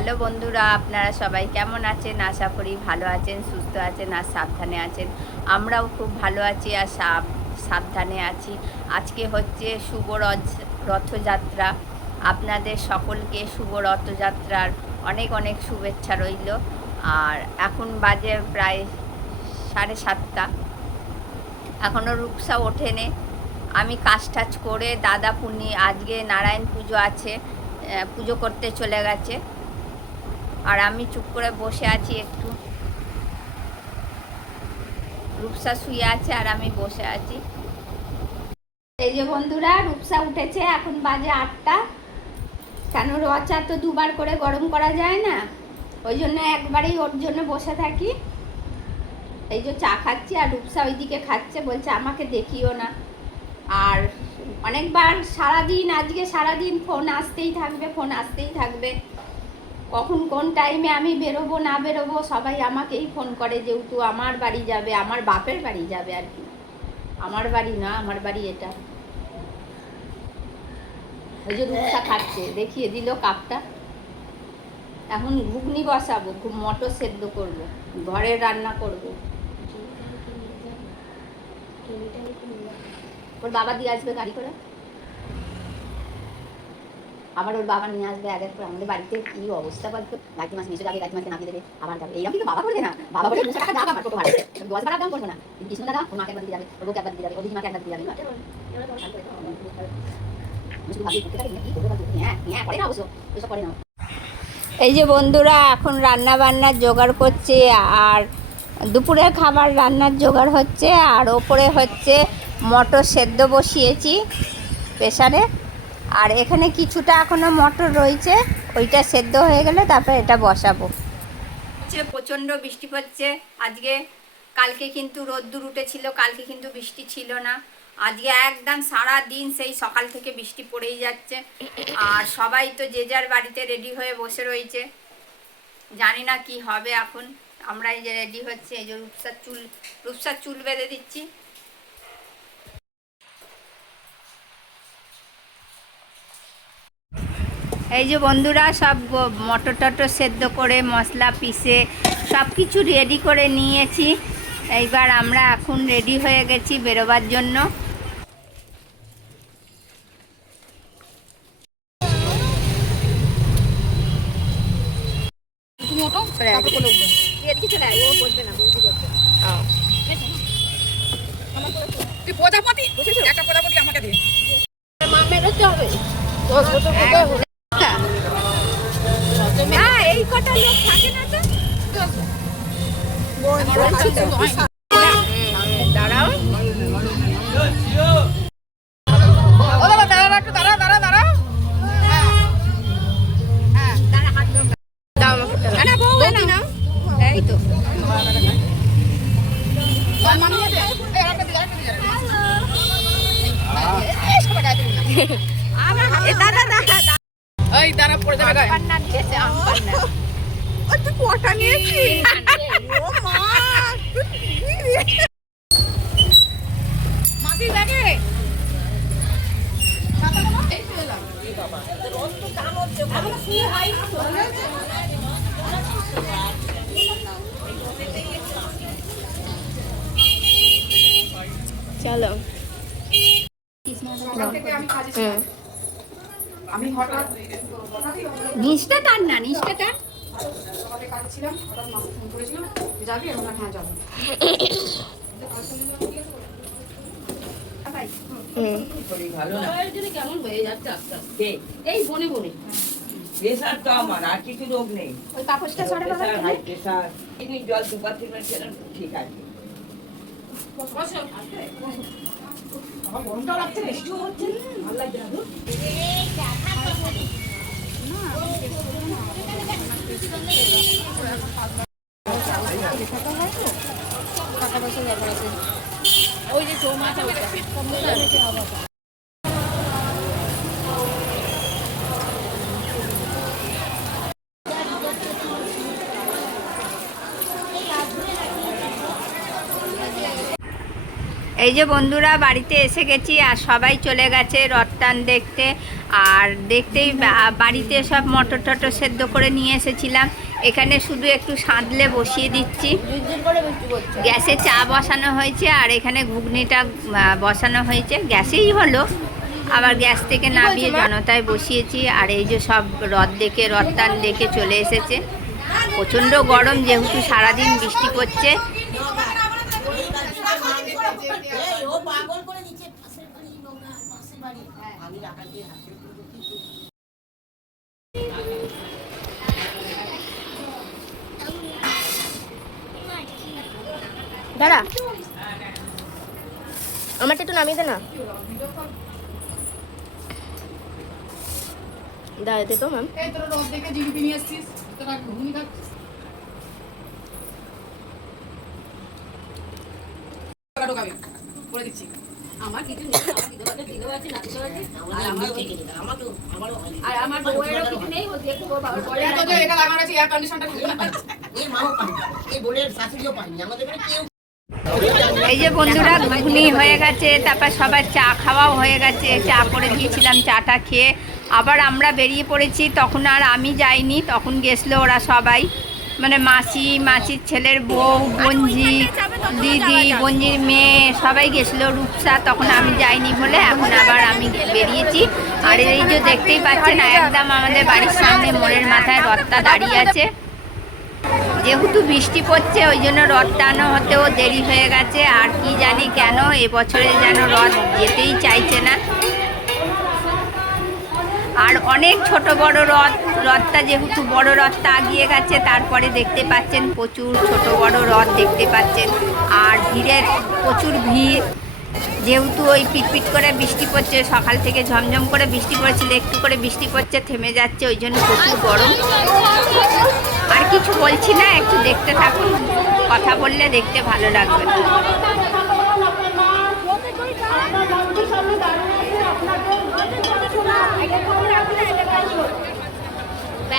Hello বন্ধুরা, আপনারা সবাই কেমন আছেন? আশা করি ভালো আছেন, সুস্থ আছেন আর সাবধানে আছেন। আমরাও খুব ভালো আছি আর সাবধানে আছি। আজকে হচ্ছে শুভ রথযাত্রা। আপনাদের সকলকে শুভ রথযাত্রার অনেক অনেক শুভেচ্ছা রইল। আর এখন বাজে প্রায় 7:30। এখনও রূপসা ওঠেনি। আমি কাজ টাজ করে দাদা আজকে নারায়ণ পুজো আছে, পুজো করতে চলে গেছে। আর আমি চুপ করে বসে আছি একটু। রূপসা শুয়ে আছে আর আমি বসে আছি। এই যে বন্ধুরা, রূপসা উঠেছে, এখন বাজে 8টা। কেন রচা তো দুবার করে গরম করা যায় না, ওই জন্য একবারেই ওর জন্য বসে থাকি। এই যে চা খাচ্ছি আর রূপসা ওইদিকে খাচ্ছে, বলছে আমাকে দেখিও না। আর অনেকবার আজকে সারাদিন ফোন আসতেই থাকবে। কখন কোন টাইমে আমি বেরোবো না বেরোবো সবাই আমাকেই ফোন করে, যেহেতু আমার বাড়ি যাবে, আমার বাপের বাড়ি যাবে আর কি। আমার বাড়ি না, আমার বাড়ি এটা। ওই যে রূপসা খাচ্ছে, দেখিয়ে দিল কাপটা। এখন ঘুগনি বসাবো, মটর সেদ্ধ করবো, ঘরের রান্না করবো। ওর বাবা দিয়ে আসবে গাড়ি করে, আবার ওর বাবা নিয়ে আসবে এক এক করে। আমাদের বাড়িতে কি অবস্থা বলতো, গাড়ি মাছ নিচে যাবে, গাড়ি মাছকে নামিয়ে দেবে, আবার যাবে। এইরকম কিন্তু বাবা করবে না, বাবা বলে 200 টাকা দাম, আমার টোটো ভাড়া 10 টাকা দাম করবো না। কৃষ্ণ দাদা ওর মাকে একবার দিয়ে যাবে, ওর বউকে একবার দিয়ে যাবে, ওর দিদিমাকে একবার দিয়ে যাবে। এই যে বন্ধুরা, এখন রান্না বান্নার জোগাড় করছে, আর দুপুরের খাবার রান্নার জোগাড় হচ্ছে। আর ওপরে হচ্ছে মটর সেদ্ধ বসিয়েছি প্রেসারে। আর এখানে কিছুটা এখনো মটর রয়েছে, ওইটা সেদ্ধ হয়ে গেলে তারপর এটা বসাবো। প্রচণ্ড বৃষ্টি পড়ছে আজকে। কালকে কিন্তু রোদ্দুর উঠেছিল, কালকে কিন্তু বৃষ্টি ছিল না। আজকে একদম সারা দিন সেই সকাল থেকে বৃষ্টি পড়েই যাচ্ছে। আর সবাই তো যে যার বাড়িতে রেডি হয়ে বসে রয়েছে, জানি না কি হবে এখন। আমরা এই যে রেডি হচ্ছে, এই যে রূপসার চুল বেঁধে দিচ্ছি। এই যে বন্ধুরা, সব মটর টটর সেদ্ধ করে মশলা পিষে সব কিছু রেডি করে নিয়েছি। এইবার আমরা এখন রেডি হয়ে গেছি বেরোবার জন্য। এই কটা লোক থাকে না তো, দাঁড়াও। এই তো দাঁড়া পড়ে যাবে। তুই কটা নিয়েছিস? মাসি দেখে চলো। আমি হঠাৎ নিচটা টান না, নিচটা টান। সকালে কাজ ছিলাম, হঠাৎ মা ফোন করেছিল, যাবি? আমি বললাম হ্যাঁ যাবো। কেমন হয়ে যাচ্ছে আস্তে আস্তে, এই বনে বনে। প্রেসার তো আমার, আর কিছু রোগ নেই। ওই কাগজটা সরে বাবা। প্রেসার, হাই প্রেসার, কিডনি জল সুগার ট্রিটমেন্ট ঠিক আছে। আমার গরমটাও লাগছে, বৃষ্টিও হচ্ছে, ভালো লাগছে না। ওই যে চৌমাথা এই যে বন্ধুরা বাড়িতে এসে গেছি আর সবাই চলে গেছে রথ টান দেখতে। আর দেখতেই বাড়িতে সব মটর টটর সেদ্ধ করে নিয়ে এসেছিলাম, এখানে শুধু একটু সাঁতলে বসিয়ে দিচ্ছি। গ্যাসে চা বসানো হয়েছে আর এখানে ঘুগনিটা বসানো হয়েছে, গ্যাসেই হলো, আবার গ্যাস থেকে নামিয়ে জনতায় বসিয়েছি। আর এই যে সব রথ দেখে রথ টান দেখে চলে এসেছে। প্রচণ্ড গরম, যেহেতু সারাদিন বৃষ্টি পড়ছে। দাঁড়া, আমারটা একটু নামিয়ে দে না। দাঁড়াতে তো ম্যাম। এই তোরা রোদ দেখে জিলিপি নিয়ে এসছিস, তোরা ঘুগনি খাচ্ছিস। ঢোকাবি করে দিচ্ছি। আমার কিছু নেই, আমার দিদিও আছে, নাতিও আছে, আর আমার বউয়েরও কিছু নেই, ও দেখবো বাবার পরে। এটা লাগানো আছে এয়ার কন্ডিশনটা, এই মাও পানি, এই বোনের শাশুড়িও পানি, আমাদের ঘরে কেউ। এই যে বন্ধুরা ঘুগনি হয়ে গেছে, তারপর সবার চা খাওয়াও হয়ে গেছে, চা করে দিয়েছিলাম, চাটা খেয়ে আবার আমরা বেরিয়ে পড়েছি। তখন আর আমি যাইনি, তখন গেছিলো ওরা সবাই, মানে মাসি, মাসির ছেলের বউ, বঞ্জি দিদি, বঞ্জির মেয়ে সবাই গেছিলো, রূপসা। তখন আমি যাইনি বলে এখন আবার আমি বেরিয়েছি। আর এই যে দেখতেই পাচ্ছেন একদম আমাদের বাড়ির সামনে মোড়ের মাথায় রথটা দাঁড়িয়ে আছে। যেহেতু বৃষ্টি পড়ছে ওই জন্য রথ টানো হতেও দেরি হয়ে গেছে। আর কি জানি কেন এবছরে যেন রথ যেতেই চাইছে না। আর অনেক ছোট বড় রথটা যেহেতু বড় রথটা আগিয়ে গেছে, তারপরে দেখতে পাচ্ছেন প্রচুর ছোট বড় রথ দেখতে পাচ্ছেন। আর ভিড়ের প্রচুর ভিড়, যেহেতু ওই পিটপিট করে বৃষ্টি পড়ছে, সকাল থেকে ঝমঝম করে বৃষ্টি পড়ছিল, একটু করে বৃষ্টি পড়ছে থেমে যাচ্ছে, ওই জন্য প্রচুর গরম। আর কিছু বলছি না, একটু দেখতে থাকুন, কথা বললে দেখতে ভালো লাগবে।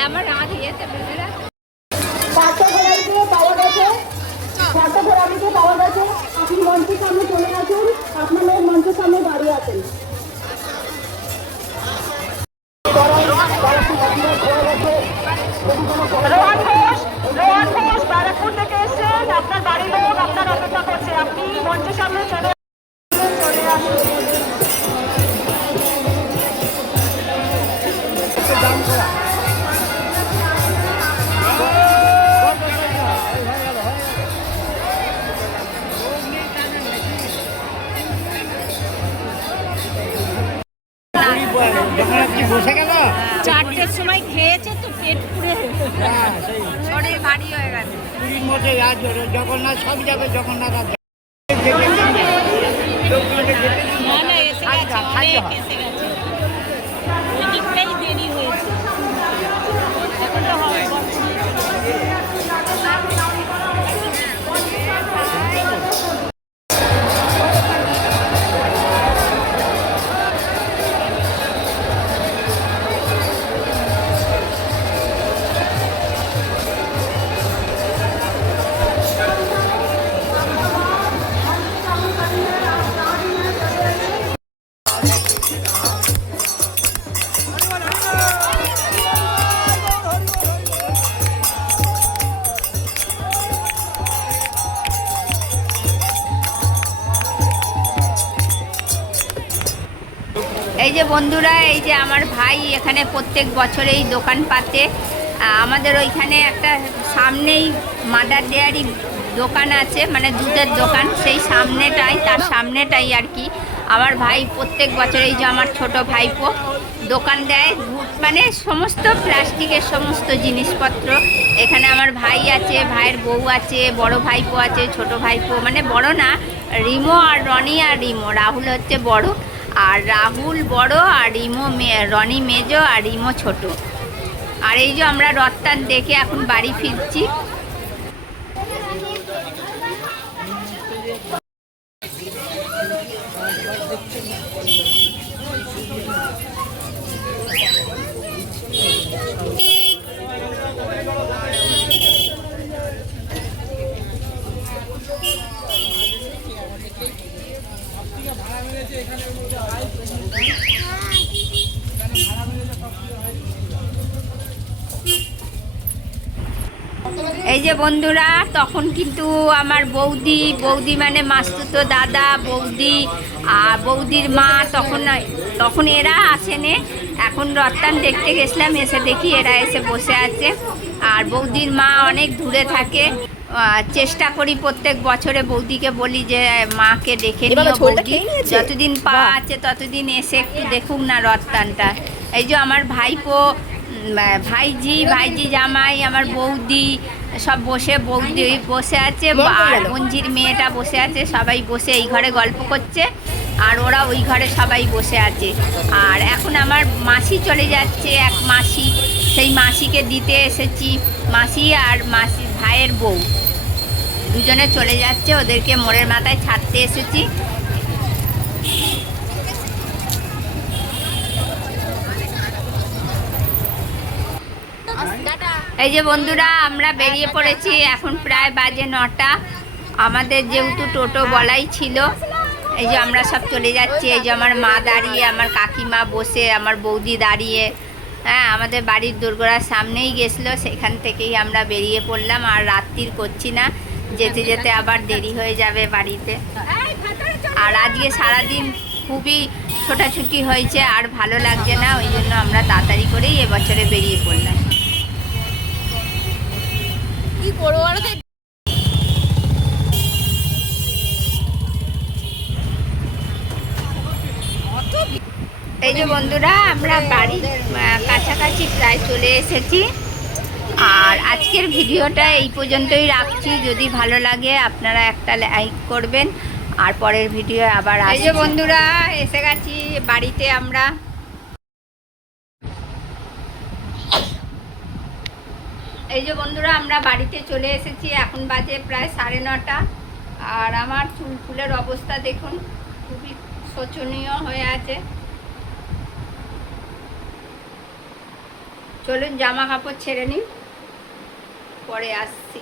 আমার রাত ইয়েতে বেরোলে চারটে ঘোড়াকে পাওয়া গেছে, চারটে ঘোড়াকে পাওয়া গেছে। আপনি মঞ্চের সামনে চলে আসুন, আপনাদের মঞ্চের সামনে দাঁড়িয়ে আছেন। ব্যারাকপুর থেকে এসেছেন, আপনার বাড়ির লোক আপনার অপেক্ষা করছে, আপনি মঞ্চের সামনে চলে আসুন। বসে গেল 4টের সময় খেয়েছে তো পেট পুড়ে শরীর ভারী হয়ে গেছে। পুরীর মধ্যে জগন্নাথ সব যাবে, জগন্নাথ আর না না এসে গেছে, অনেক এসে গেছে, ওই দিকটাই দেরি হয়েছে, এখন তো হবে। এই যে বন্ধুরা, এই যে আমার ভাই এখানে প্রত্যেক বছরেই দোকান পাতে। আমাদের ওইখানে একটা সামনেই মাদার ডেয়ারি দোকান আছে, মানে দুধের দোকান, সেই তার সামনেটাই আর কি আমার ভাই প্রত্যেক বছরেই যে আমার ছোট ভাইপো দোকান দেয়, মানে সমস্ত প্লাস্টিকের সমস্ত জিনিসপত্র। এখানে আমার ভাই আছে, ভাইয়ের বউ আছে, বড় ভাইপো আছে, ছোট ভাইপো, মানে বড় না, রিমো আর রনি আর রিমো, রাহুল হচ্ছে বড়, আর রাহুল বড় আর রিমো রনি মেজো আর রিমো ছোট। আর এই যে আমরা রথটান দেখে এখন বাড়ি ফিরছি। এই যে বন্ধুরা, তখন কিন্তু আমার বৌদি মানে মাস্তুতো দাদা, বৌদি আর বৌদির মা তখন এরা আসেনে। এখন রত্তান দেখতে গেছিলাম, এসে দেখি এরা এসে বসে আছে। আর বৌদির মা অনেক দূরে থাকে। চেষ্টা করি প্রত্যেক বছরে বৌদিকে বলি যে মাকে ডেকে নিও বৌদি, যতদিন পা আছে ততদিন এসে একটু দেখুক না রত্তানটা। এই যে আমার ভাইজি জামাই, আমার বৌদি সব বৌদি বসে আছে, আর বঞ্জির মেয়েটা বসে আছে, সবাই বসে এই ঘরে গল্প করছে, আর ওরা ওই ঘরে সবাই বসে আছে। আর এখন আমার মাসি চলে যাচ্ছে, এক মাসি, সেই মাসিকে দিতে এসেছি। মাসি আর মাসির ভাইয়ের বউ দুজনে চলে যাচ্ছে, ওদেরকে মোড়ের মাথায় ছাড়তে এসেছি। এই যে বন্ধুরা, আমরা বেরিয়ে পড়েছি, এখন প্রায় বাজে 9টা। আমাদের যেহেতু টোটো বলাই ছিল, এই যে আমরা সব চলে যাচ্ছি। এই যে আমার মা দাঁড়িয়ে, আমার কাকিমা বসে, আমার বৌদি দাঁড়িয়ে। হ্যাঁ, আমাদের বাড়ির দোরগোড়ার সামনেই গেছিলো, সেখান থেকেই আমরা বেরিয়ে পড়লাম। আর রাত্রির করছি না, যেতে যেতে আবার দেরি হয়ে যাবে বাড়িতে। আর আজকে সারাদিন খুবই ছোটাছুটি হয়েছে, আর ভালো লাগছে না, ওই জন্য আমরা তাড়াতাড়ি করেই এবছরে বেরিয়ে পড়লাম। কি করবো বলো তো? এই যে বন্ধুরা, আমরা বাড়ির কাছাকাছি প্রায় চলে এসেছি। আর আজকের ভিডিওটা এই পর্যন্তই রাখছি। যদি ভালো লাগে আপনারা একটা লাইক করবেন, আর পরের ভিডিও আবার আসছি। এই যে বন্ধুরা, এসে গেছি বাড়িতে আমরা। এই যে বন্ধুরা, আমরা বাড়িতে চলে এসেছি, এখন বাজে প্রায় 9:30। আর আমার চুলের অবস্থা দেখুন, খুবই শোচনীয় হয়ে আছে। চলুন জামা কাপড় ছেড়ে নিই, পরে আসছি।